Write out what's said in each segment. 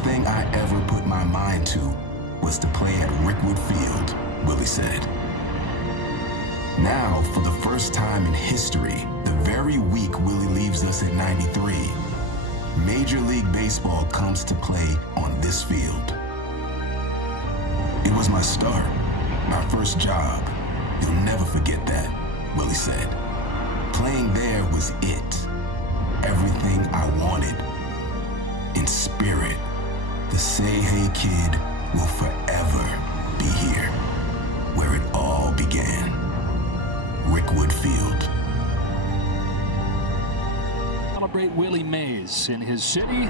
first thing I ever put my mind to was to play at Rickwood Field, Willie said. Now, for the first time in history, the very week Willie leaves us at 93, Major League Baseball comes to play on this field. It was my start, my first job. You'll never forget that, Willie said. Playing there was it. Everything I wanted. In spirit, the Say Hey Kid will forever be here, where it all began. Rickwood Field. Celebrate Willie Mays in his city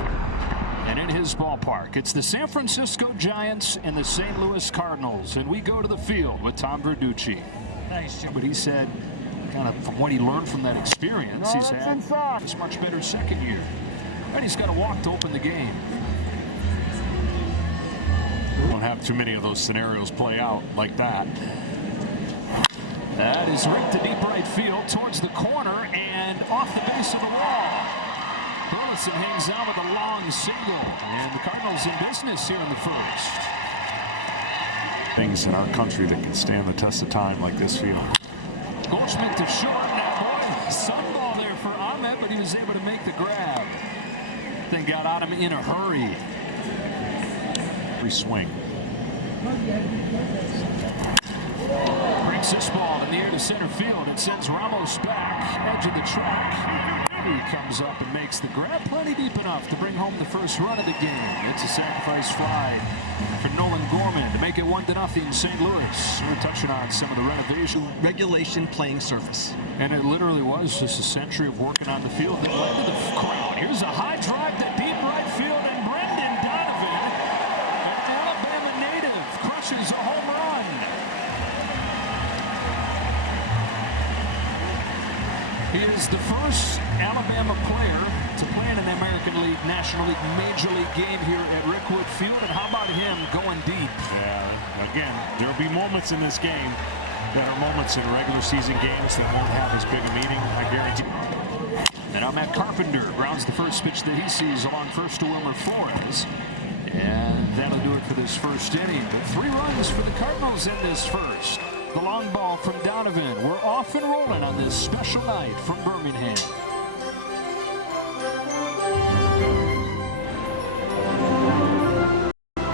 and in his ballpark. It's the San Francisco Giants and the St. Louis Cardinals, and we go to the field with Tom Verducci. Thanks, Jim. But he said, kind of from what he learned from that experience, he's had this much better second year. And he's got to walk to open the game. Don't have too many of those scenarios play out like that. That is ripped to deep right field towards the corner and off the base of the wall. Burleson hangs out with a long single, and the Cardinals in business here in the first. Things in our country that can stand the test of time like this field. Goldschmidt to short. That boy, sunball there for Ahmed, but he was able to make the grab. Then got on him in a hurry. Free swing. Breaks this ball in the air to center field. It sends Ramos back, edge of the track. He comes up and makes the grab plenty deep enough to bring home the first run of the game. It's a sacrifice fly for Nolan Gorman to make it 1-0 St. Louis. We're touching on some of the renovation. Regulation playing surface. And it literally was just a century of working on the field that led to the crowd. Here's a high drive to deep right field, and Brendan Donovan, an Alabama native, crushes a home run. He is the first Alabama player to play in an American League, National League, Major League game here at Rickwood Field. And how about him going deep? Yeah, again, there'll be moments in this game that are moments in regular season games that won't have as big a meaning, I guarantee. And now Matt Carpenter grounds the first pitch that he sees along first to Wilmer Flores. And that'll do it for this first inning. But 3 runs for the Cardinals in this first. The long ball from Donovan. We're off and rolling on this special night from Birmingham.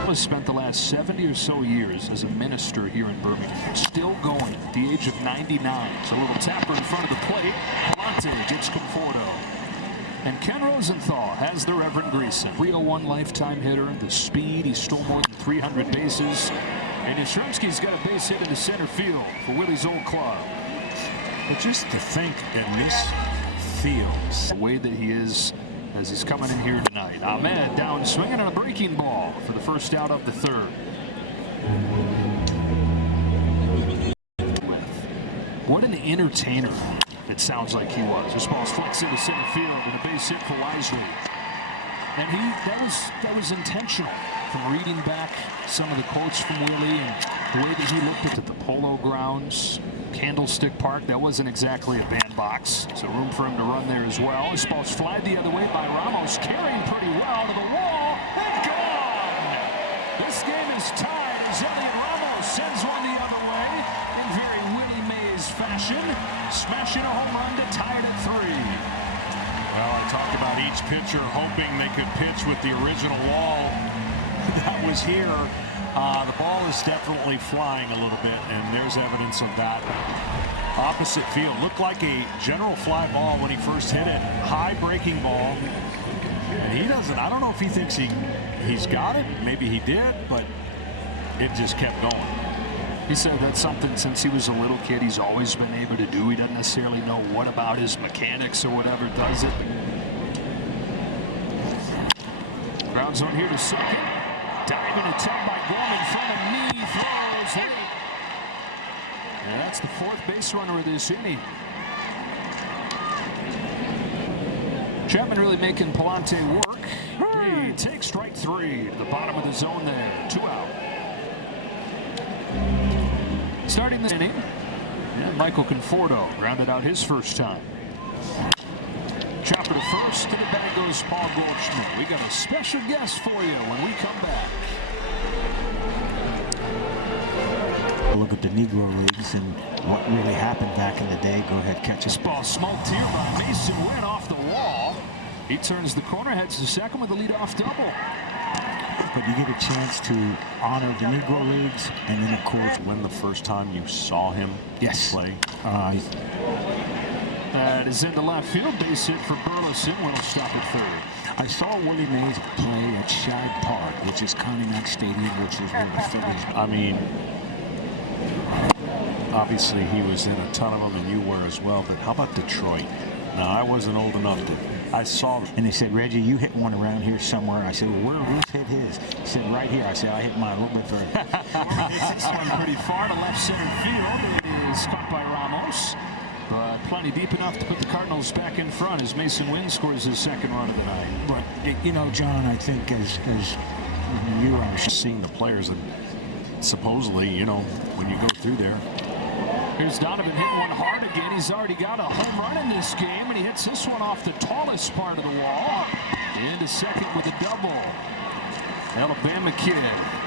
Has spent the last 70 or so years as a minister here in Birmingham. Still going at the age of 99. It's a little tapper in front of the plate. Palante gets Conforto. And Ken Rosenthal has the Reverend Greason. 301 lifetime hitter. The speed. He stole more than 300 bases. And Yastrzemski's got a base hit into center field for Willie's old club. But just to think in this field, the way that he is as he's coming in here tonight. Ahmed down swinging on a breaking ball for the first out of the third. What an entertainer it sounds like he was. This ball's flexed into center field and a base hit for Wisely. And that was intentional. From reading back some of the quotes from Willie and the way that he looked at the Polo Grounds, Candlestick Park, that wasn't exactly a bandbox, so room for him to run there as well. This ball's flied the other way by Ramos, carrying pretty well to the wall, and gone! This game is tied as Elliot Ramos sends one the other way in very Willie Mays fashion, smashing a home run to tie it at 3. Well, I talked about each pitcher hoping they could pitch with the original wall that was here. The ball is definitely flying a little bit, and there's evidence of that. Opposite field. Looked like a general fly ball when he first hit it. High breaking ball. And he doesn't, I don't know if he thinks he's got it. Maybe he did, but it just kept going. He said that's something since he was a little kid he's always been able to do. He doesn't necessarily know what about his mechanics or whatever does it. Ground zone here to second. Diving attempt by Gorman in front of me. Throws late. And that's the 4th base runner of this inning. Chapman really making Palante work. He takes strike 3 to the bottom of the zone there. 2 out. Starting this inning, and Michael Conforto rounded out his first time. Chopper to first, and the bag goes Paul Goldschmidt. We got a special guest for you when we come back. Look at the Negro Leagues and what really happened back in the day. Go ahead, catch This it. ball smoked here by Mason Wynn off the wall. He turns the corner, heads to second with a leadoff double. But you get a chance to honor the Negro Leagues, and then, of course, When the first time you saw him play? That is into left field. Base hit for Burleson. Will stop at third. I saw Willie Mays play at Shad Park, which is Conneaut Stadium, which is where the Phillies. I mean, obviously he was in a ton of them, and you were as well. But how about Detroit? Now, I wasn't old enough to. I saw them. And they said, Reggie, you hit one around here somewhere. I said, well, where Ruth hit his? He said, right here. I said, I hit mine a little bit further. Hits this one pretty far to left center field. It is caught by Ramos, but plenty deep enough to put the Cardinals back in front as Mason Wynn scores his second run of the night. But, you know, John, I think as you are Seeing the players, and supposedly, you know, when you go through there. Here's Donovan hitting one hard again. He's already got a home run in this game, and he hits this one off the tallest part of the wall. Into second with a double. Alabama kid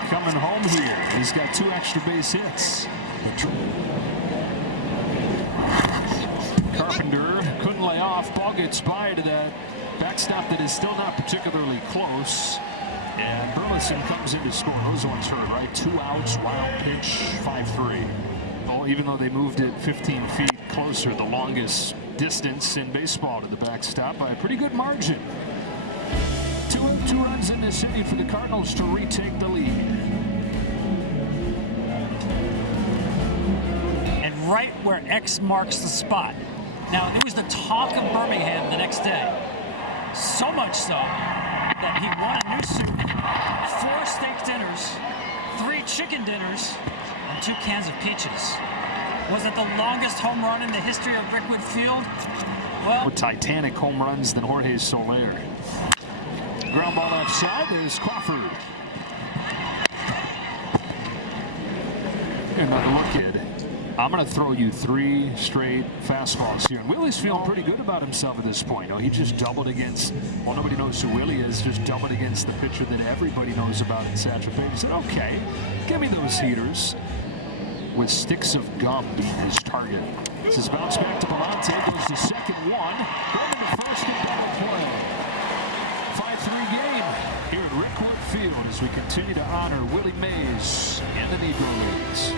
coming home here. He's got 2 extra base hits. Carpenter couldn't lay off. Ball gets by to that backstop that is still not particularly close. And Burleson comes in to score. Those ones hurt, right? 2 outs, wild pitch, 5-3. Oh, even though they moved it 15 feet closer, the longest distance in baseball to the backstop by a pretty good margin. 2 runs in this inning for the Cardinals to retake the lead. And right where X marks the spot. Now, it was the talk of Birmingham the next day. So much so that he won a new suit, 4 steak dinners, 3 chicken dinners, and 2 cans of peaches. Was it the longest home run in the history of Rickwood Field? Well, more Titanic home runs than Jorge Soler. Ground ball left side. There's Crawford. Another look, kid. I'm going to throw you 3 straight fastballs here. And Willie's feeling pretty good about himself at this point. He just doubled against, well, nobody knows who Willie is, just doubled against the pitcher that everybody knows about in Satchel Paige. He said, okay, give me those heaters. With sticks of gum being his target. This is bounce back to Belmonte, goes to second, 1. Going to first and double play. 5-3 game here at Rickwood Field as we continue to honor Willie Mays and the Negro Leagues.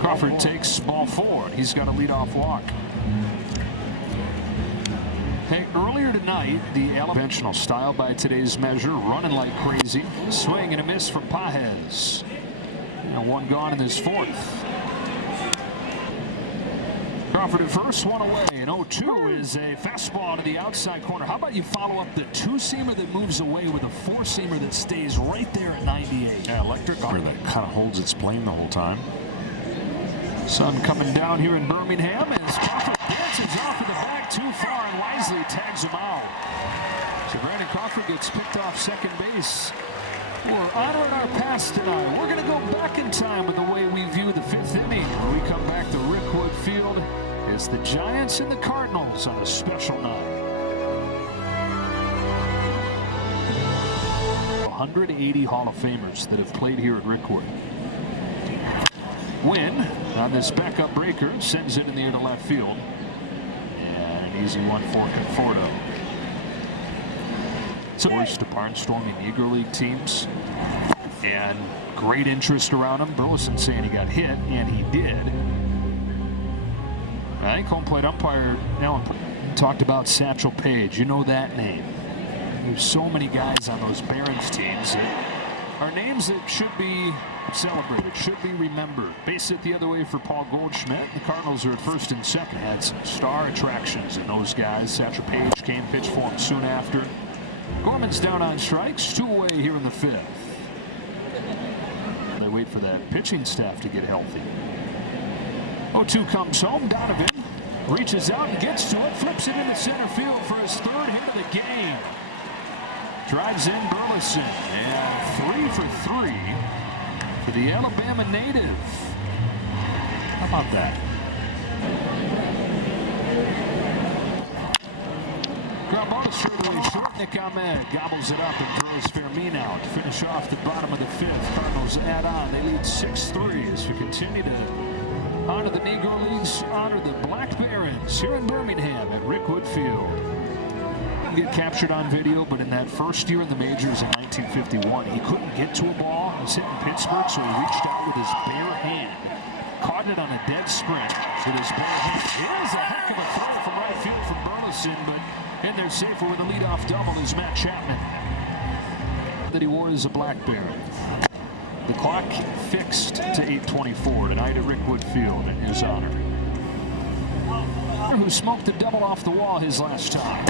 Crawford takes ball 4. He's got a leadoff walk. Hey, earlier tonight, the conventional style by today's measure, running like crazy. Swing and a miss from Pajes. 1 gone in this 4th. Crawford at first, 1 away, and 0-2 is a fastball to the outside corner. How about you follow up the 2-seamer that moves away with a 4-seamer that stays right there at 98? Yeah, electric that kind of holds its plane the whole time. Sun coming down here in Birmingham as Crawford dances off of the bag too far and wisely tags him out. So Brandon Crawford gets picked off second base. We're honoring our past tonight. We're going to go back in time with the way we view the 5th inning. When we come back to Rickwood Field, it's the Giants and the Cardinals on a special night. 180 Hall of Famers that have played here at Rickwood. Wynn on this backup breaker sends it in the air to left field. And an easy one for Conforto. So forced to barnstorming Negro League teams. And great interest around him. Burleson saying he got hit, and he did. I think home plate umpire Alan talked about Satchel Paige. You know that name. There's so many guys on those Barons teams that are names that should be celebrated, should be remembered. Base hit the other way for Paul Goldschmidt. The Cardinals are at first and second. Had some star attractions in those guys. Satchel Paige came pitch for him soon after. Gorman's down on strikes, 2 away here in the 5th. They wait for that pitching staff to get healthy. 0-2 comes home. Donovan reaches out and gets to it, flips it into center field for his 3rd hit of the game. Drives in Burleson, and 3 for 3 for the Alabama native. How about that? Ground ball straightaway short. Nick Ahmed gobbles it up and throws Fermin out to finish off the bottom of the fifth. Cardinals add on. They lead 6-3 as we continue to honor the Negro Leagues, honor the Black Barons here in Birmingham at Rickwood Field. Get captured on video, but in that first year in the majors in 1951, he couldn't get to a ball. He was hitting Pittsburgh, so he reached out with his bare hand, caught it on a dead sprint with his bare hand. Here's a heck of a throw from right field from Burleson, but in there safer with a leadoff double is Matt Chapman. That he wore as a Black Baron. The clock fixed to 8:24 tonight at Rickwood Field in his honor. Who smoked the double off the wall his last time.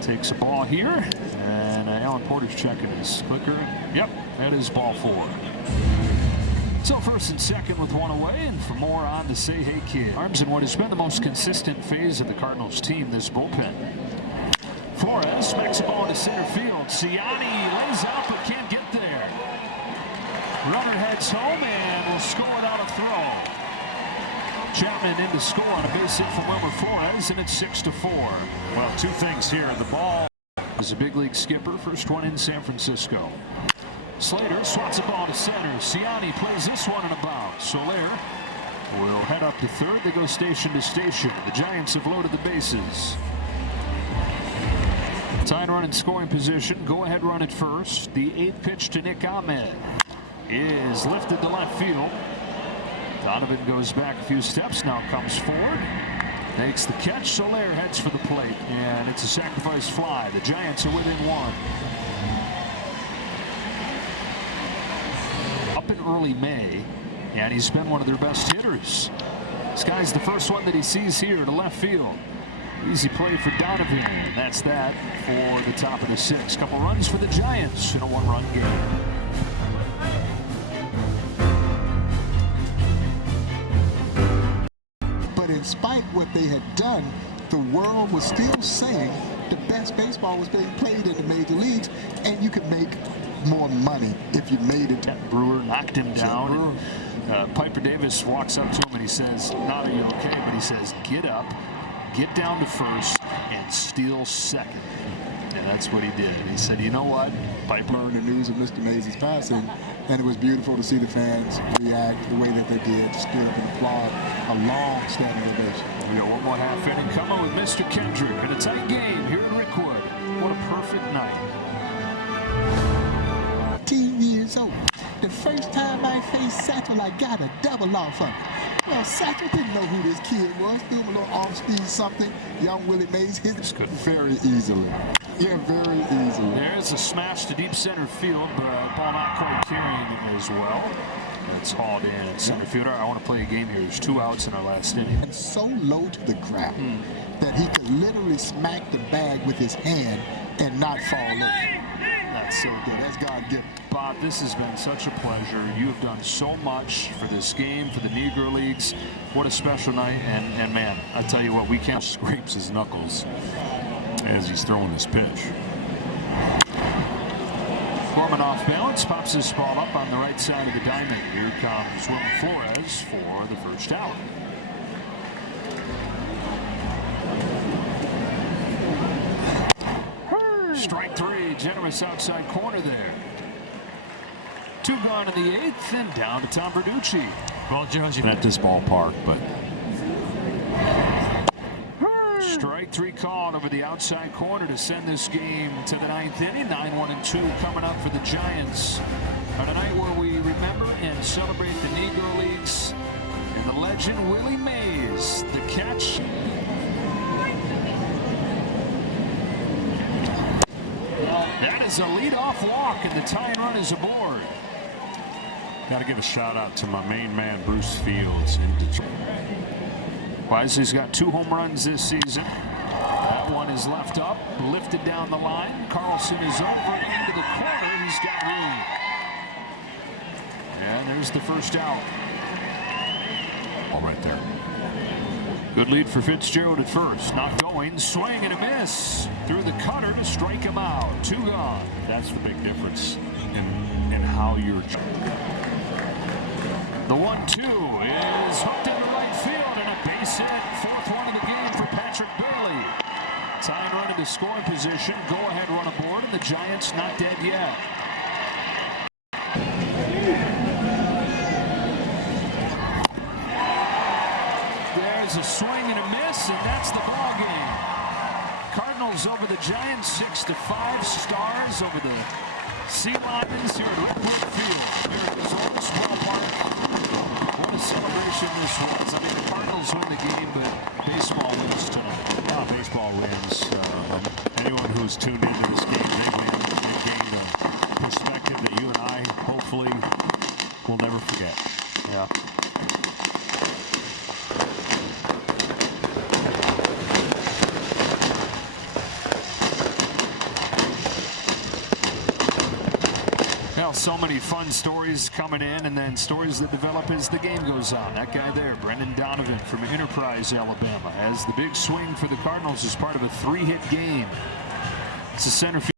Takes a ball here, and Alan Porter's checking his clicker. Yep, that is ball 4. So first and second with one away, and for more on to Say Hey Kid. Arms in what has been the most consistent phase of the Cardinals team, this bullpen. Flores smacks a ball into center field. Ciani lays out but can't get there. Runner heads home and will score without a throw. Chapman in to score on a base hit from Wilmer Flores, and it's 6-4. Well, two things here. The ball is a big league skipper, first one in San Francisco. Slater swats a ball to center. Ciani plays this one in a bounce. Soler will head up to third. They go station to station. The Giants have loaded the bases. Tying run in scoring position. Go ahead run at first. The 8th pitch to Nick Ahmed is lifted to left field. Donovan goes back a few steps, now comes forward, makes the catch. Soler heads for the plate, and it's a sacrifice fly. The Giants are within 1. Up in early May, and he's been one of their best hitters. This guy's the first one that he sees here to left field. Easy play for Donovan, and that's that for the top of the 6th. Couple runs for the Giants in a 1-run game. Despite what they had done, the world was still saying the best baseball was being played in the major leagues, and you could make more money if you made it. Brewer knocked him down. Piper Davis walks up to him and he says, "Not are you okay?" But he says, "Get up, get down to first, and steal second." And that's what he did. He said, "You know what?" Piper learned the news of Mr. Mays' passing, and it was beautiful to see the fans react the way that they did, to stood up and applaud a long standing ovation. We got one more half inning coming with Mr. Kendrick and a tight game here in Rickwood. What a perfect night. 18 years old. The first time I faced Satchel, I got a double off of him. Well, Satchel didn't know who this kid was. Threw him a little off-speed something. Young Willie Mays hit it very easily. Yeah, very easily. There's a smash to deep center field, but ball not quite carrying it as well. That's hauled in at center fielder. I want to play a game here. There's 2 outs in our last inning. And so low to the ground that he could literally smack the bag with his hand and not fall over. That's so good. That's God-given. Bob, this has been such a pleasure. You have done so much for this game, for the Negro Leagues. What a special night. And man, I tell you what, we can't. scrapes his knuckles as he's throwing his pitch. Foreman off balance, pops this ball up on the right side of the diamond. Here comes Wilmer Flores for the first out. Strike 3, generous outside corner there. 2 gone in the 8th, and down to Tom Verducci. Well, Jones, at this ballpark, but strike 3 called over the outside corner to send this game to the 9th inning. 9-1-2 coming up for the Giants on a night where we remember and celebrate the Negro Leagues and the legend Willie Mays. The catch. That is a leadoff walk, and the tying run is aboard. got to give a shout out to my main man, Bruce Fields in Detroit. Wisely's got 2 home runs this season. That one is left up, lifted down the line. Carlson is over into the corner. He's got room. And there's the first out. All right there. Good lead for Fitzgerald at first. Not going. Swing and a miss. Through the cutter to strike him out. 2 gone. That's the big difference in how you're. The 1-2 is hooked into right field, and a base hit. Fourth one of the game for Patrick Bailey. Tying run into scoring position. Go-ahead run aboard, and the Giants not dead yet. There's a swing and a miss, and that's the ball game. Cardinals over the Giants 6-5. Stars over the Sea Lions here at Rickwood Field. Here at Resorts Ballpark. What a celebration this was. I mean, the Cardinals win the game, but baseball wins tonight. Baseball wins. Anyone who's tuned into this game, they win. They gained a perspective that you and I hopefully will never forget. Yeah. Well, so many fun stories coming in, and then stories that develop as the game goes on. That guy there, Brendan Donovan from Enterprise, Alabama, as the big swing for the Cardinals is part of a 3-hit game. It's a center field.